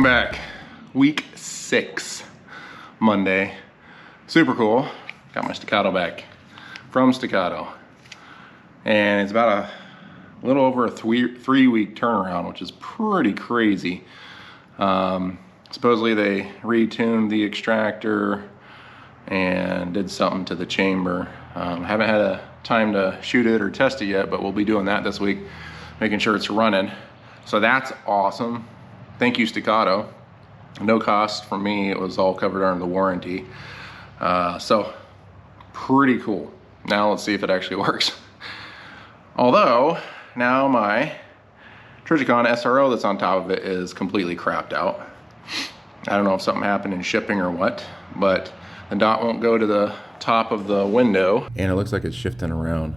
Welcome back. Week 6, Monday. Super cool. Got my staccato back from staccato. And it's about a little over a 3-week turnaround, which is pretty crazy. Supposedly they retuned the extractor and did something to the chamber. Haven't had a time to shoot it or test it yet, but we'll be doing that this week, making sure it's running. So that's awesome. Thank you, Staccato. No cost for me. It was all covered under the warranty. So pretty cool. Now let's see if it actually works. Although now my Trijicon SRO that's on top of it is completely crapped out. I don't know if something happened in shipping or what, but the dot won't go to the top of the window. And it looks like it's shifting around.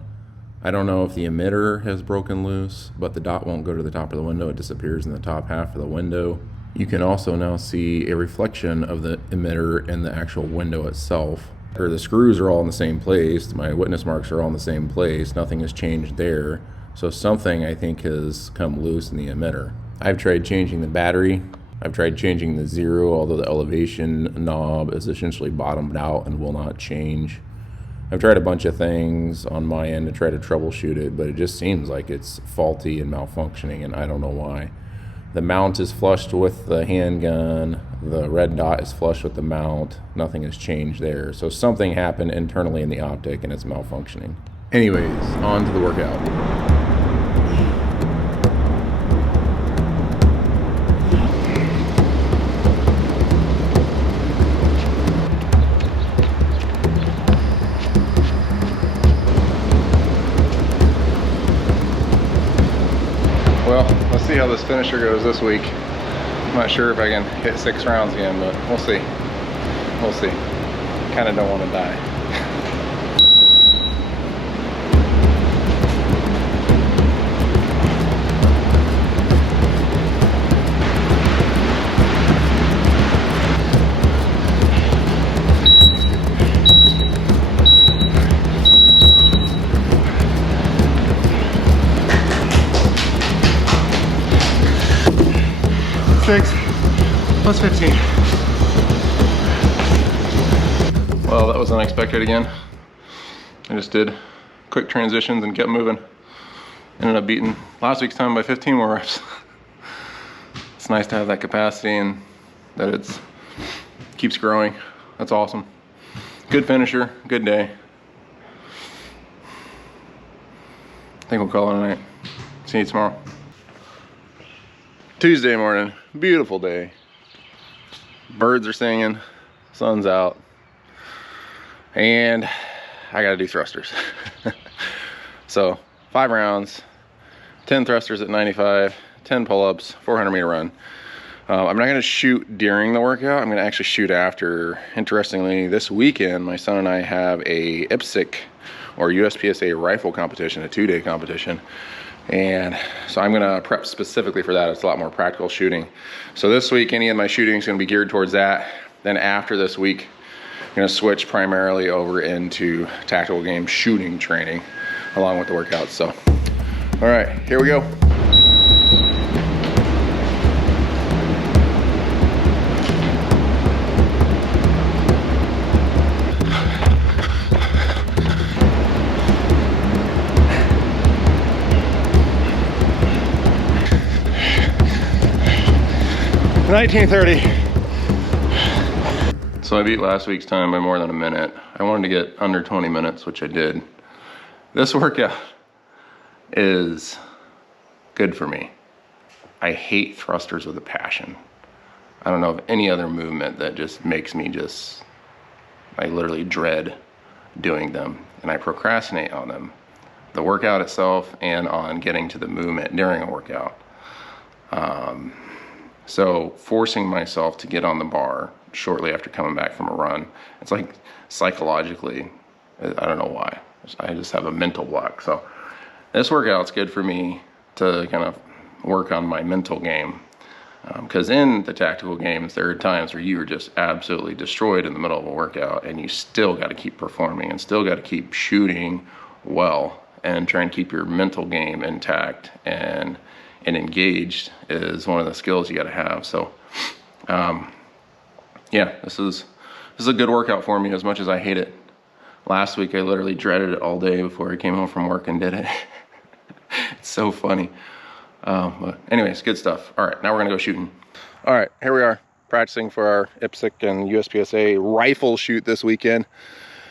I don't know if the emitter has broken loose, but the dot won't go to the top of the window. It disappears in the top half of the window. You can also now see a reflection of the emitter in the actual window itself. The screws are all in the same place. My witness marks are all in the same place. Nothing has changed there. So something, I think, has come loose in the emitter. I've tried changing the battery. I've tried changing the zero, although the elevation knob is essentially bottomed out and will not change. I've tried a bunch of things on my end to try to troubleshoot it, but it just seems like it's faulty and malfunctioning, and I don't know why. The mount is flushed with the handgun. The red dot is flush with the mount. Nothing has changed there. So something happened internally in the optic and it's malfunctioning. Anyways, on to the workout. Well, let's see how this finisher goes this week. I'm not sure if I can hit 6 rounds again, but we'll see. We'll see. Kind of don't want to die. Plus 15. Well, that was unexpected again. I just did quick transitions and kept moving. Ended up beating last week's time by 15 more reps. It's nice to have that capacity and that it keeps growing. That's awesome. Good finisher, good day. I think we'll call it a night. See you tomorrow. Tuesday morning, beautiful day. Birds are singing, sun's out, and I gotta do thrusters. So 5 rounds, 10 thrusters at 95, 10 pull-ups, 400 meter run. I'm not gonna shoot during the workout, I'm gonna actually shoot after. Interestingly, this weekend, my son and I have a IPSC or USPSA rifle competition, a 2-day competition. And so I'm gonna prep specifically for that. It's a lot more practical shooting. So this week, any of my shooting is gonna be geared towards that. Then after this week, I'm gonna switch primarily over into tactical game shooting training along with the workouts. So, all right, here we go. $19:30. So I beat last week's time by more than a minute. I wanted to get under 20 minutes, which I did. This workout is good for me. I hate thrusters with a passion. I don't know of any other movement that just makes me I literally dread doing them, and I procrastinate on them. The workout itself and on getting to the movement during a workout. So forcing myself to get on the bar shortly after coming back from a run, it's like psychologically, I don't know why. I just have a mental block. So this workout's good for me to kind of work on my mental game. Because in the tactical games, there are times where you are just absolutely destroyed in the middle of a workout and you still got to keep performing and still got to keep shooting well and try and keep your mental game intact and engaged is one of the skills you got to have. So Yeah, this is a good workout for me, as much as I hate it. Last week I literally dreaded it all day before I came home from work and did it. It's so funny. But anyways, good stuff. All right, now we're gonna go shooting. All right, here we are, practicing for our IPSC and USPSA rifle shoot this weekend.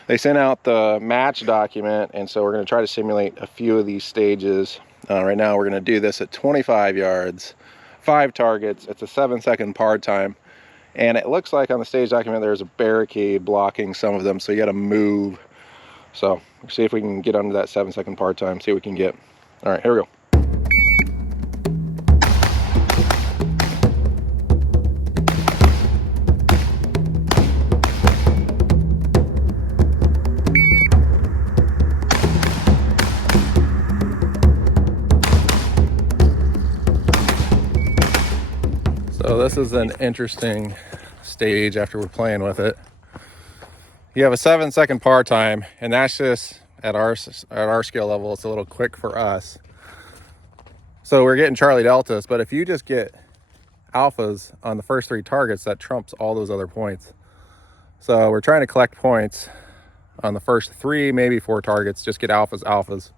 They sent out the match document, and so we're gonna try to simulate a few of these stages. Right now we're gonna do this at 25 yards, 5 targets. It's a 7-second par time. And it looks like on the stage document there's a barricade blocking some of them, so you gotta move. So see if we can get under that 7-second par time, see what we can get. All right, here we go. So this is an interesting stage after we're playing with it. You have a 7-second par time, and that's just at our skill level, it's a little quick for us. So we're getting Charlie Deltas, but if you just get alphas on the first 3 targets, that trumps all those other points. So we're trying to collect points on the first 3, maybe 4 targets, just get alphas.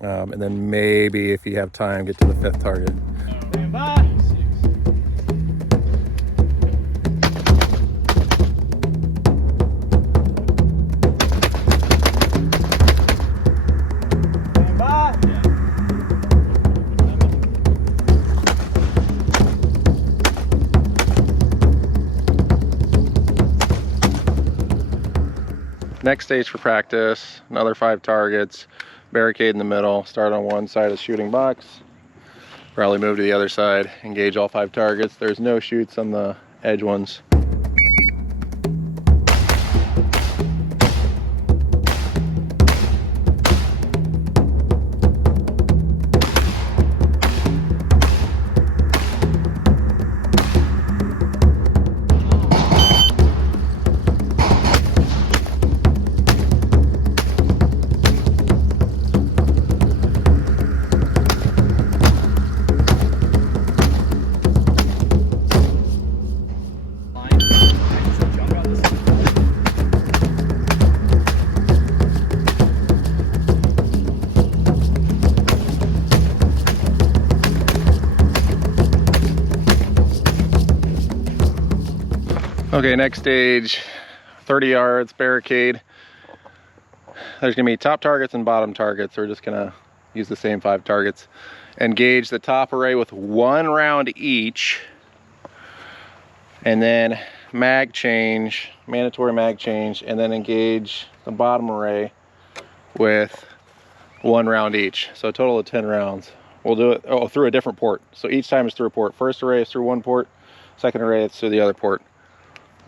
And then maybe if you have time, get to the 5th target. Stand by. Next stage for practice, another 5 targets, barricade in the middle, start on one side of the shooting box, probably move to the other side, engage all 5 targets. There's no shoots on the edge ones. Okay, next stage, 30 yards, barricade. There's gonna be top targets and bottom targets. We're just gonna use the same 5 targets. Engage the top array with 1 round each, and then mag change, mandatory mag change, and then engage the bottom array with 1 round each. So a total of 10 rounds. We'll do it through a different port. So each time is through a port. First array is through one port, second array is through the other port.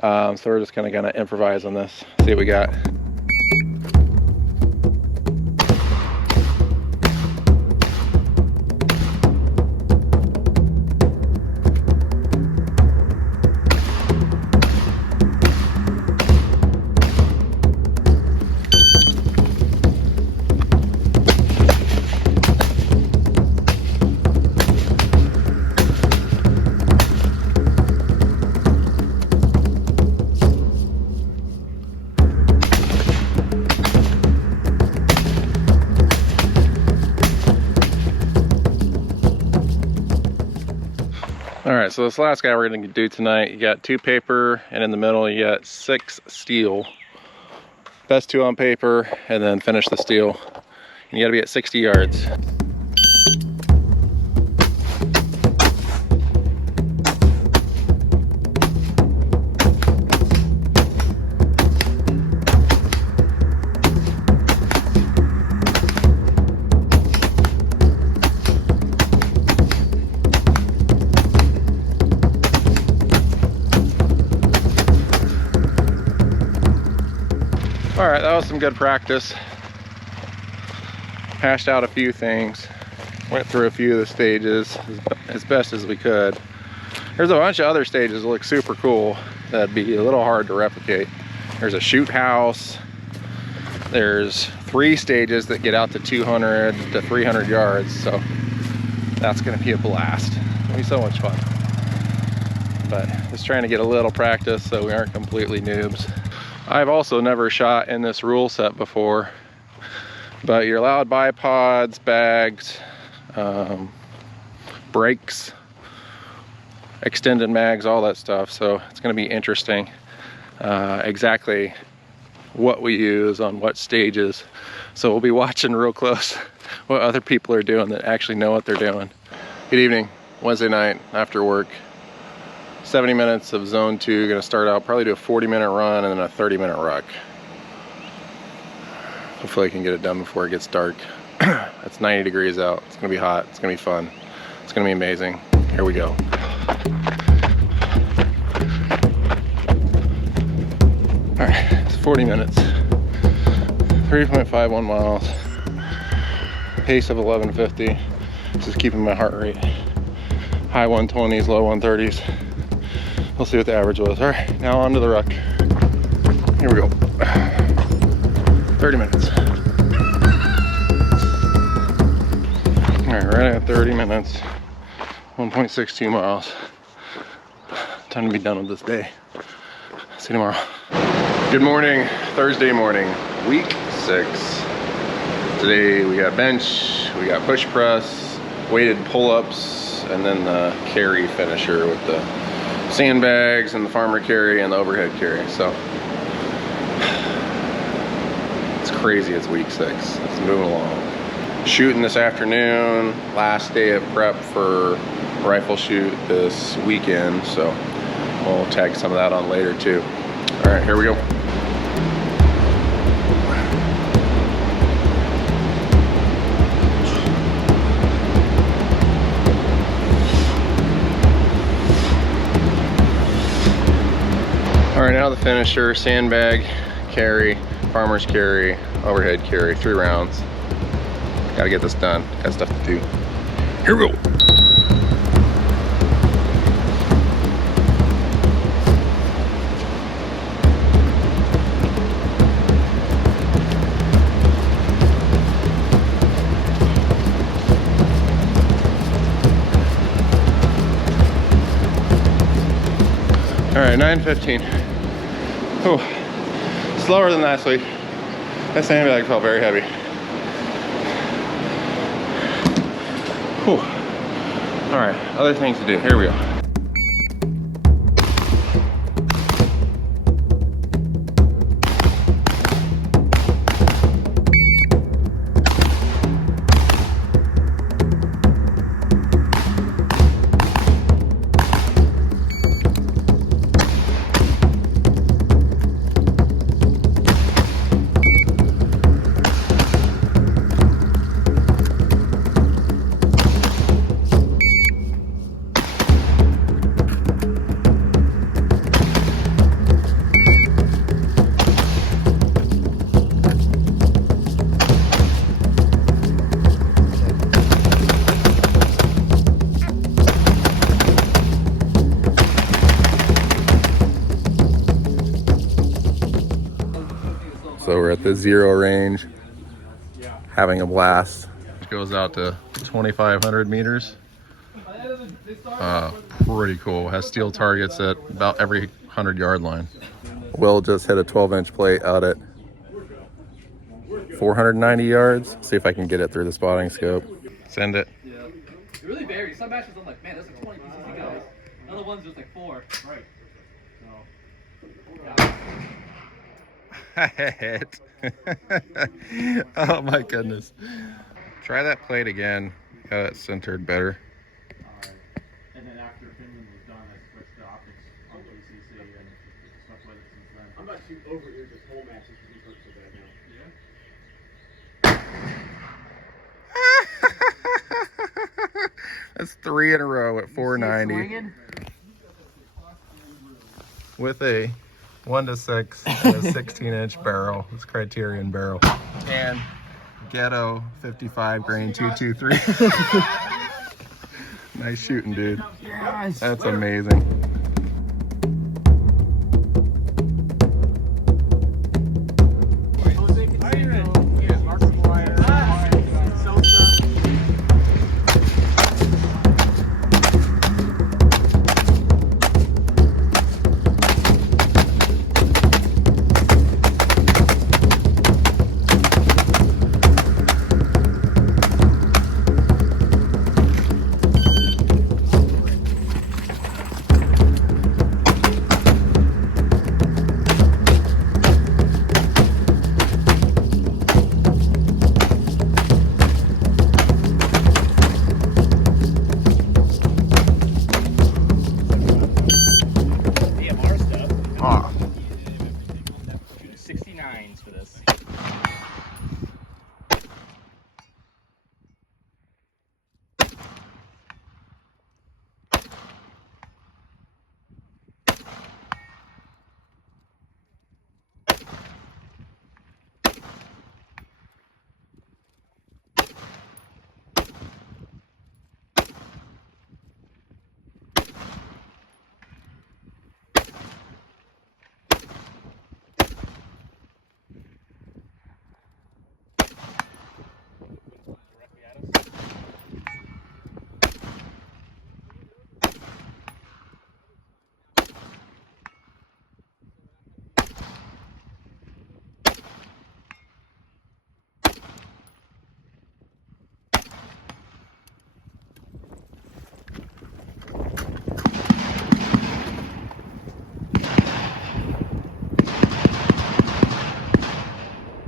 So we're just kind of gonna improvise on this, see what we got. All right, so this last guy we're gonna do tonight, you got 2 paper, and in the middle you got 6 steel. Best 2 on paper, and then finish the steel. And you gotta be at 60 yards. All right, that was some good practice. Hashed out a few things. Went through a few of the stages as best as we could. There's a bunch of other stages that look super cool that'd be a little hard to replicate. There's a shoot house. There's 3 stages that get out to 200 to 300 yards. So that's gonna be a blast. It'll be so much fun. but just trying to get a little practice so we aren't completely noobs. I've also never shot in this rule set before, but you're allowed bipods, bags, brakes, extended mags, all that stuff. So it's going to be interesting exactly what we use on what stages. So we'll be watching real close what other people are doing that actually know what they're doing. Good evening. Wednesday night after work. 70 minutes of zone 2. Gonna start out, probably do a 40-minute run and then a 30-minute ruck. Hopefully I can get it done before it gets dark. It's 90 degrees out. It's gonna be hot. It's gonna be fun. It's gonna be amazing. Here we go. All right, it's 40 minutes. 3.51 miles. Pace of 1150. Just keeping my heart rate. High 120s, low 130s. We'll see what the average was. All right, now on to the ruck. Here we go. 30 minutes. All right, right at 30 minutes. 1.62 miles. Time to be done with this day. See you tomorrow. Good morning, Thursday morning, week 6. Today we got bench, we got push press, weighted pull-ups, and then the carry finisher with the sandbags and the farmer carry and the overhead carry. So it's crazy. It's week 6. It's moving along. Shooting this afternoon. Last day of prep for rifle shoot this weekend. So we'll tag some of that on later too. All right, here we go. All right, now the finisher, sandbag, carry, farmer's carry, overhead carry, 3 rounds. Gotta get this done, got stuff to do. Here we go. All right, 9:15. Oh, slower than last week. That sandbag felt very heavy. Whew. All right, other things to do. Here we go. So we're at the 0 range, having a blast. It goes out to 2,500 meters. Pretty cool. Has steel targets at about every 100-yard line. Will just hit a 12-inch plate out at 490 yards. See if I can get it through the spotting scope. Send it. Yeah. It really varies. Some matches I'm like, man, that's like 20 PCC guys. Other ones just like 4. Right. So, yeah. Hit. Oh my goodness. Try that plate again. Got it centered better. And then after Finland was done, I switched the optics on PCC and stuck with it since then. I'm about to shoot over here this whole match since we purchased it now. Yeah? That's 3 in a row at 490. With a 1-6 and a 16-inch barrel. It's Criterion barrel. And Ghetto 55 grain 223. Nice shooting, dude. Yes. That's amazing. trains for this.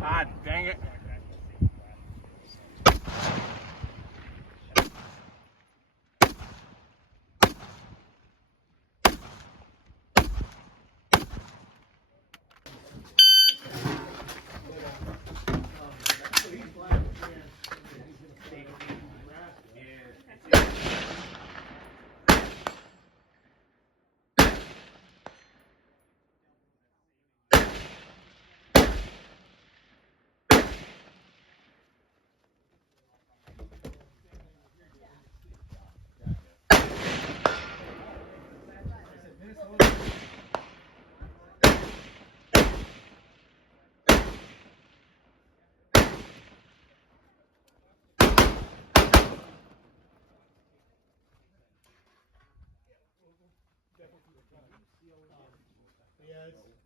Ah, dang it. Yeah, it's